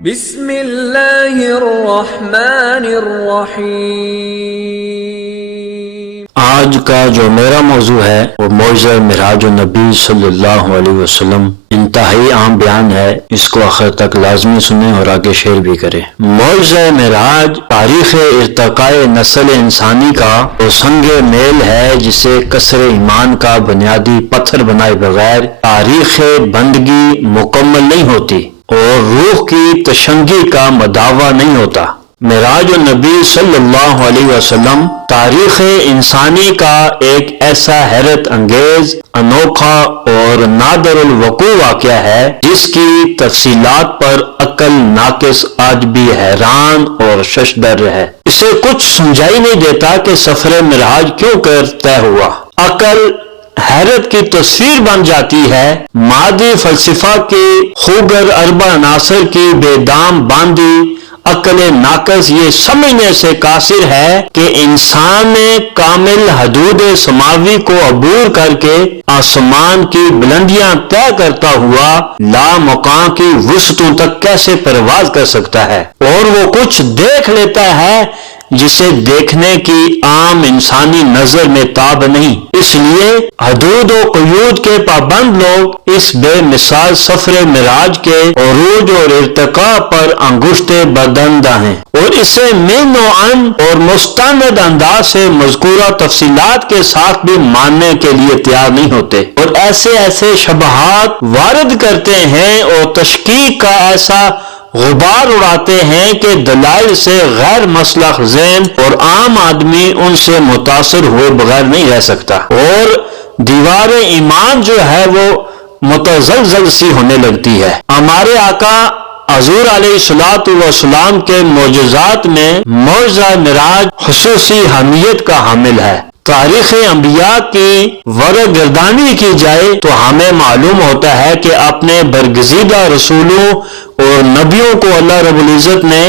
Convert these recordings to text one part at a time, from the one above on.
بسم اللہ الرحمن الرحیم۔ آج کا جو میرا موضوع ہے وہ معجزہ معراج النبی صلی اللہ علیہ وسلم انتہائی عام بیان ہے، اس کو آخر تک لازمی سنیں اور آگے شیئر بھی کریں۔ معجزہ معراج تاریخ ارتقاء نسل انسانی کا وہ سنگ میل ہے جسے کسر ایمان کا بنیادی پتھر بنائے بغیر تاریخ بندگی مکمل نہیں ہوتی اور روح کی تشنگی کا مداوع نہیں ہوتا۔ معراج النبی صلی اللہ علیہ وسلم تاریخ انسانی کا ایک ایسا حیرت انگیز، انوکھا اور نادر الوقوع واقعہ ہے جس کی تفصیلات پر عقل ناقص آج بھی حیران اور ششدر ہے۔ اسے کچھ سمجھائی نہیں دیتا کہ سفر معراج کیوں کر طے ہوا۔ عقل حیرت کی تصویر بن جاتی ہے۔ مادی فلسفہ کی خوگر اربع عناصر کی بے دام باندھی عقل ناقص یہ سمجھنے سے قاصر ہے کہ انسان نے کامل حدود سماوی کو عبور کر کے آسمان کی بلندیاں طے کرتا ہوا لامکان کی وسعتوں تک کیسے پرواز کر سکتا ہے، اور وہ کچھ دیکھ لیتا ہے جسے دیکھنے کی عام انسانی نظر میں تاب نہیں۔ اس لیے حدود و قیود کے پابند لوگ اس بے مثال سفر معراج کے عروج اور ارتقاء پر انگشت بدندہ ہیں اور اسے من و عن اور مستند انداز سے مذکورہ تفصیلات کے ساتھ بھی ماننے کے لیے تیار نہیں ہوتے، اور ایسے شبہات وارد کرتے ہیں اور تشکیک کا ایسا غبار اڑاتے ہیں کہ دلائل سے غیر مسلخ ذہن اور عام آدمی ان سے متاثر ہوئے بغیر نہیں رہ سکتا، اور دیوار ایمان جو ہے وہ متزلزل سی ہونے لگتی ہے۔ ہمارے آقا حضور علیہ السلام کے معجزات میں معجزہ معراج خصوصی اہمیت کا حامل ہے۔ تاریخ انبیاء کی ورق گردانی کی جائے تو ہمیں معلوم ہوتا ہے کہ اپنے برگزیدہ رسولوں اور نبیوں کو اللہ رب العزت نے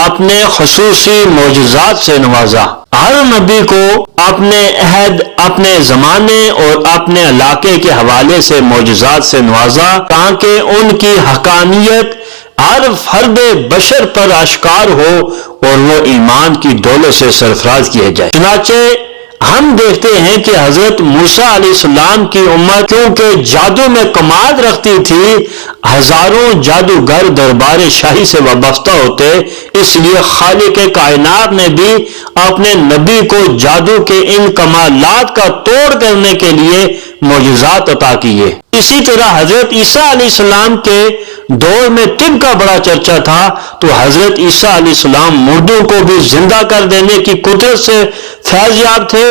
اپنے خصوصی معجزات سے نوازا۔ ہر نبی کو اپنے عہد، اپنے زمانے اور اپنے علاقے کے حوالے سے معجزات سے نوازا تاکہ ان کی حقانیت ہر فرد بشر پر آشکار ہو اور وہ ایمان کی دولت سے سرفراز کیا جائے۔ چنانچہ ہم دیکھتے ہیں کہ حضرت موسیٰ علیہ السلام کی امت کیونکہ جادو میں کمال رکھتی تھی، ہزاروں جادوگر دربار شاہی سے وابستہ ہوتے، اس لیے خالق کائنات نے بھی اپنے نبی کو جادو کے ان کمالات کا توڑ کرنے کے لیے معجزات عطا کیے۔ اسی طرح حضرت عیسیٰ علیہ السلام کے دور میں طب کا بڑا چرچا تھا، تو حضرت عیسیٰ علیہ السلام مردوں کو بھی زندہ کر دینے کی قدرت سے فیض یاب تھے،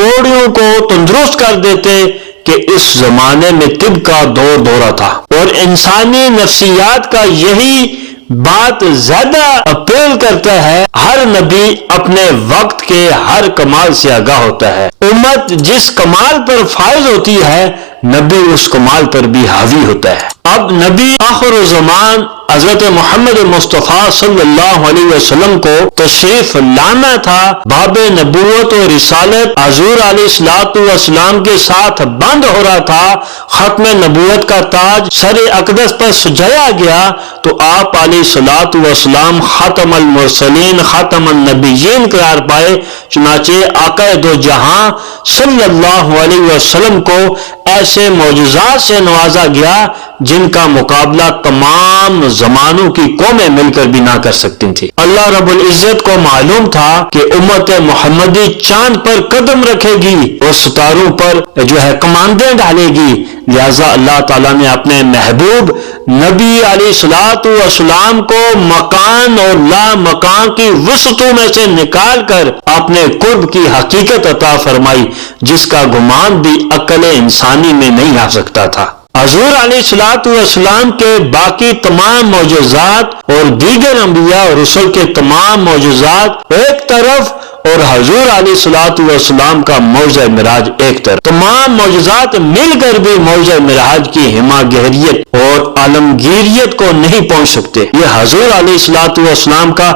کوڑیوں کو تندرست کر دیتے کہ اس زمانے میں طب کا دور دورہ تھا، اور انسانی نفسیات کا یہی بات زیادہ اپیل کرتا ہے۔ ہر نبی اپنے وقت کے ہر کمال سے آگاہ ہوتا ہے۔ امت جس کمال پر فائز ہوتی ہے، نبی اس کمال پر بھی حاوی ہوتا ہے۔ اب نبی آخر الزمان حضرت محمد مصطفیٰ صلی اللہ علیہ وسلم کو تشریف لانا تھا۔ باب نبوت و رسالت حضور علیہ السلام کے ساتھ بند ہو رہا تھا۔ ختم نبوت کا تاج سر اقدس پر سجایا گیا تو آپ علیہ السلام خاتم المرسلین، خاتم النبیین قرار پائے۔ چنانچہ آقا دو جہاں صلی اللہ علیہ وسلم کو ایسے معجزات سے نوازا گیا جن کا مقابلہ تمام زمانوں کی قومیں مل کر بھی نہ کر سکتی تھی۔ اللہ رب العزت کو معلوم تھا کہ امت محمدی چاند پر قدم رکھے گی اور ستاروں پر جو ہے کماندیں ڈالے گی، لہذا اللہ تعالیٰ نے اپنے محبوب نبی علیہ السلام کو مکان اور لا مکان کی وسعتوں میں سے نکال کر اپنے قرب کی حقیقت عطا فرمائی جس کا گمان بھی عقل انسانی میں نہیں آ سکتا تھا۔ حضور علیہ السلام کے باقی تمام معجزات اور دیگر انبیاء اور رسل کے تمام معجزات ایک طرف اور حضور علیہ السلام کا معجزہ معراج ایک طرف، تمام معجزات مل کر بھی معجزہ معراج کی ہمہ گہریت اور عالمگیریت کو نہیں پہنچ سکتے۔ یہ حضور علیہ السلام کا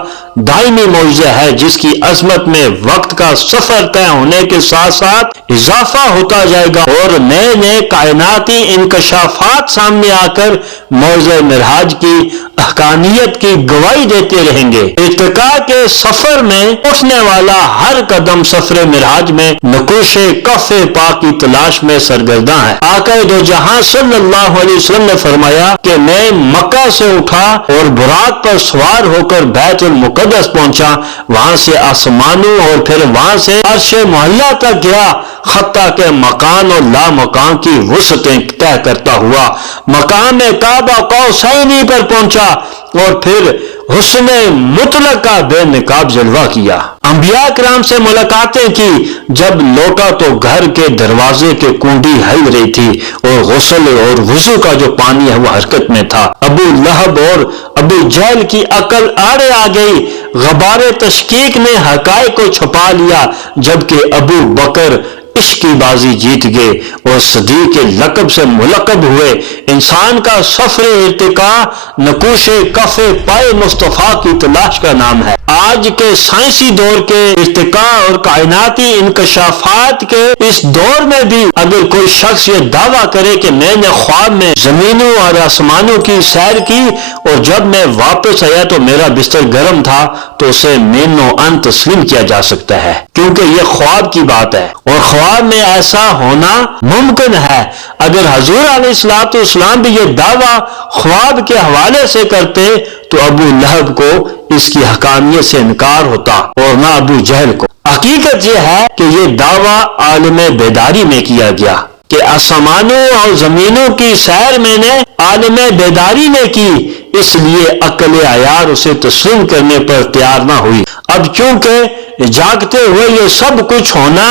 دائمی معجزہ ہے جس کی عظمت میں وقت کا سفر طے ہونے کے ساتھ ساتھ اضافہ ہوتا جائے گا اور نئے نئے کائناتی انکشافات سامنے آ کر معجزہ معراج کی حقانیت کی گواہی دیتے رہیں گے۔ ارتقاء کے سفر میں اٹھنے والا ہر قدم سفر معراج میں نقوش کف پاک کی تلاش میں سرگرداں ہے۔ آقا دو جہاں صلی اللہ علیہ وسلم نے فرمایا کہ میں مکہ سے اٹھا اور براق پر سوار ہو کر بیت المقدس پہنچا، وہاں سے آسمانوں اور پھر وہاں سے عرش معلیٰ تک گیا، حتیٰ کہ مکان اور لا مکان کی وسعتیں طے کرتا ہوا مقام کعبہ قوسین پر پہنچا اور پھر حسن مطلق کا بے نقاب جلوہ کیا۔ انبیاء کرام سے ملاقاتیں کی، جب لوٹا تو گھر کے دروازے کے کنڈی ہل رہی تھی اور غسل اور وضو کا جو پانی ہے وہ حرکت میں تھا۔ ابو لہب اور ابو جہل کی عقل آڑے آ گئی، غبار تشکیک نے حقائق کو چھپا لیا، جبکہ ابو بکر عشق کی بازی جیت گئے اور صدیق کے لقب سے ملقب ہوئے۔ انسان کا سفر ارتقاء نقوش کف پائے مصطفیٰ کی تلاش کا نام ہے۔ آج کے سائنسی دور کے ارتقاء اور کائناتی انکشافات کے اس دور میں بھی اگر کوئی شخص یہ دعویٰ کرے کہ میں نے خواب میں زمینوں اور آسمانوں کی سیر کی اور جب میں واپس آیا تو میرا بستر گرم تھا، تو اسے مین و ان تسلیم کیا جا سکتا ہے، کیونکہ یہ خواب کی بات ہے اور خواب میں ایسا ہونا ممکن ہے۔ اگر حضور علیہ الصلوۃ والسلام بھی یہ دعویٰ خواب کے حوالے سے کرتے تو ابو لہب کو اس کی حقانیت سے انکار ہوتا اور نہ ابو جہل کو۔ حقیقت یہ ہے کہ یہ دعویٰ عالم بیداری میں کیا گیا کہ آسمانوں اور زمینوں کی سیر میں نے عالم بیداری میں کی، اس لیے عقل عیار اسے تسلیم کرنے پر تیار نہ ہوئی۔ اب چونکہ جاگتے ہوئے یہ سب کچھ ہونا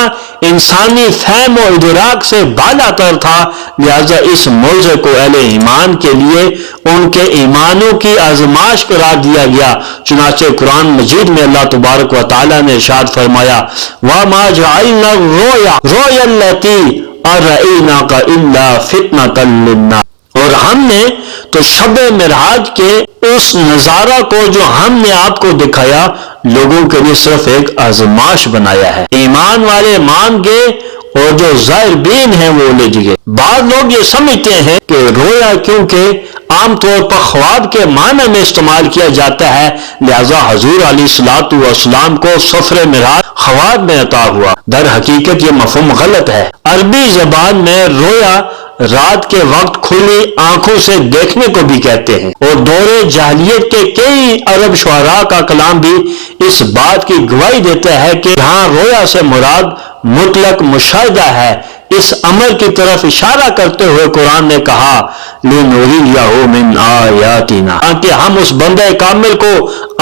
انسانی فہم و ادراک سے بالا تر تھا، لہذا اس معجزے کو اہل ایمان کے لیے ان کے ایمانوں کی آزمائش قرار دیا گیا۔ چنانچہ قرآن مجید میں اللہ تبارک و تعالی نے ارشاد فرمایا وَمَا جَعَلْنَا الرُّؤْيَا الَّتِي أَرَئْنَاكَ إِلَّا فِتْنَةً لِلنَّاسِ، اور ہم نے تو شب معراج کے اس نظارہ کو جو ہم نے آپ کو دکھایا لوگوں کے لیے صرف ایک آزمائش بنایا ہے۔ ایمان والے مان گئے اور جو ظاہر بین ہیں وہ الجھ گئے۔ بعض لوگ یہ سمجھتے ہیں کہ رویا کیونکہ عام طور پر خواب کے معنی میں استعمال کیا جاتا ہے، لہذا حضور علیہ الصلوۃ والسلام کو سفر معراج خواب میں عطا ہوا۔ در حقیقت یہ مفہوم غلط ہے۔ عربی زبان میں رویا رات کے وقت کھلی آنکھوں سے دیکھنے کو بھی کہتے ہیں، اور دور جاہلیت کے کئی عرب شعراء کا کلام بھی اس بات کی گواہی دیتا ہے کہ یہاں رویا سے مراد مطلق مشاہدہ ہے۔ اس امر کی طرف اشارہ کرتے ہوئے قرآن نے کہا لِنُرِيَهُ مِنْ آيَاتِنَا، تاکہ ہم اس بندہ کامل کو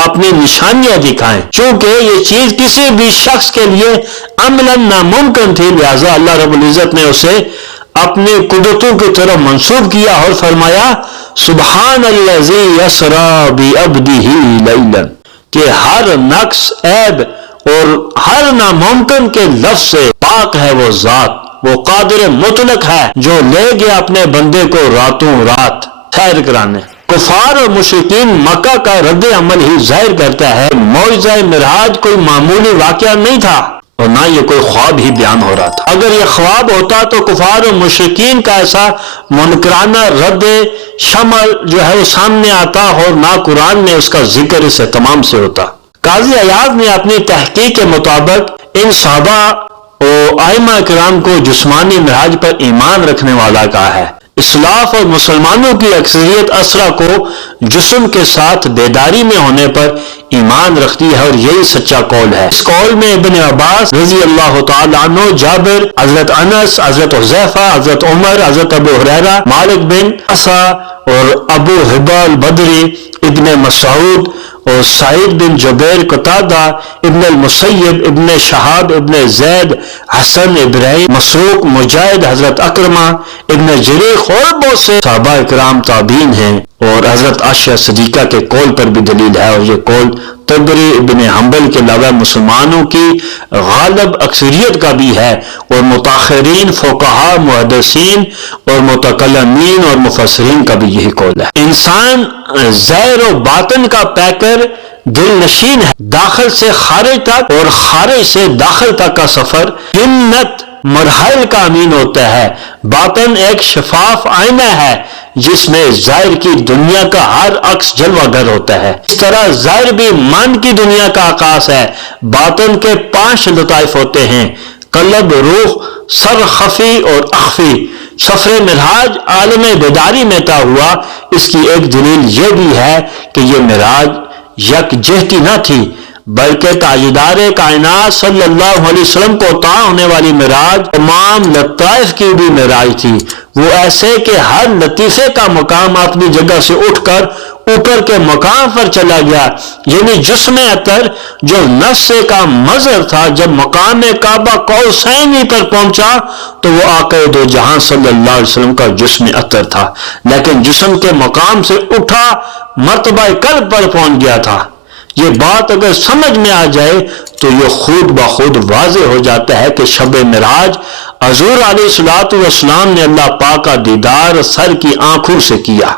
اپنی نشانیاں دکھائیں۔ چونکہ یہ چیز کسی بھی شخص کے لیے عملاً ناممکن تھی، لہذا اللہ رب العزت نے اسے اپنی قدرتوں کی طرف منسوب کیا اور فرمایا سبحان الذی یسری بعبدہ لیلا، کہ ہر نقص عیب اور ہر ناممکن کے لفظ سے پاک ہے وہ ذات، وہ قادر مطلق ہے جو لے گیا اپنے بندے کو راتوں رات سیر کرانے۔ کفار اور مشرکین مکہ کا رد عمل ہی ظاہر کرتا ہے، معجزہ معراج کوئی معمولی واقعہ نہیں تھا اور نہ یہ کوئی خواب ہی بیان ہو رہا تھا۔ اگر یہ خواب ہوتا تو کفار و مشرکین کا ایسا منکرانہ رد شمل جو ہے وہ سامنے آتا اور نہ قرآن میں اس کا ذکر اس اہتمام سے ہوتا۔ قاضی عیاض نے اپنی تحقیق کے مطابق ان صحابہ و ائمہ کرام کو جسمانی معراج پر ایمان رکھنے والا کہا ہے۔ اسلاف اور مسلمانوں کی اکثریت اسرا کو جسم کے ساتھ بیداری میں ہونے پر ایمان رکھتی ہے اور یہی سچا قول ہے۔ اس قول میں ابن عباس رضی اللہ تعالی عنہ، جابر، حضرت انس، حضرت حذیفہ، حضرت عمر، حضرت ابو ہریرہ، مالک بن عصا اور ابو حبال بدری، ابن مسعود اور سعید بن جبیر، قتادہ، ابن المسیب، ابن شہاب، ابن زید، حسن، ابراہیم، مسروق، مجاہد، حضرت اکرمہ، ابن جریح اور بہت سے صحابہ اکرام تابعین ہیں، اور حضرت عائشہ صدیقہ کے قول پر بھی دلیل ہے، اور یہ قول طبری، ابن حنبل کے علاوہ مسلمانوں کی غالب اکثریت کا بھی ہے، اور متاخرین فقہاء، محدثین اور متکلمین اور مفسرین کا بھی یہی قول ہے۔ انسان ظاہر و باطن کا پیکر دل نشین ہے۔ داخل سے خارج تک اور خارج سے داخل تک کا سفر جنت مراحل کا امین ہوتا ہے۔ باطن ایک شفاف آئینہ ہے جس میں ظاہر کی دنیا کا ہر عکس جلوہ گر ہوتا ہے۔ اس طرح ظاہر بھی من کی دنیا کا عکاس ہے۔ باطن کے 5 لطائف ہوتے ہیں: قلب، روح، سر، خفی اور اخفی۔ سفر معراج عالم بیداری میں طے ہوا۔ اس کی ایک دلیل یہ بھی ہے کہ یہ معراج یکجہتی نہ تھی بلکہ تاجدار کائنات صلی اللہ علیہ وسلم کو عطا ہونے والی معراج تمام لطائف کی بھی معراج تھی۔ وہ ایسے کہ ہر لطیفے کا مقام اپنی جگہ سے اٹھ کر اوپر کے مقام پر چلا گیا، یعنی جسم اطہر جو نفس کا مظہر تھا جب مقام کعبہ قوسین پر پہنچا تو وہ آقا دو جہاں صلی اللہ علیہ وسلم کا جسم اطہر تھا، لیکن جسم کے مقام سے اٹھا مرتبہ قلب پر پہنچ گیا تھا۔ یہ بات اگر سمجھ میں آ جائے تو یہ خود بخود واضح ہو جاتا ہے کہ شب معراج حضور علیہ الصلوۃ والسلام نے اللہ پاک کا دیدار سر کی آنکھوں سے کیا۔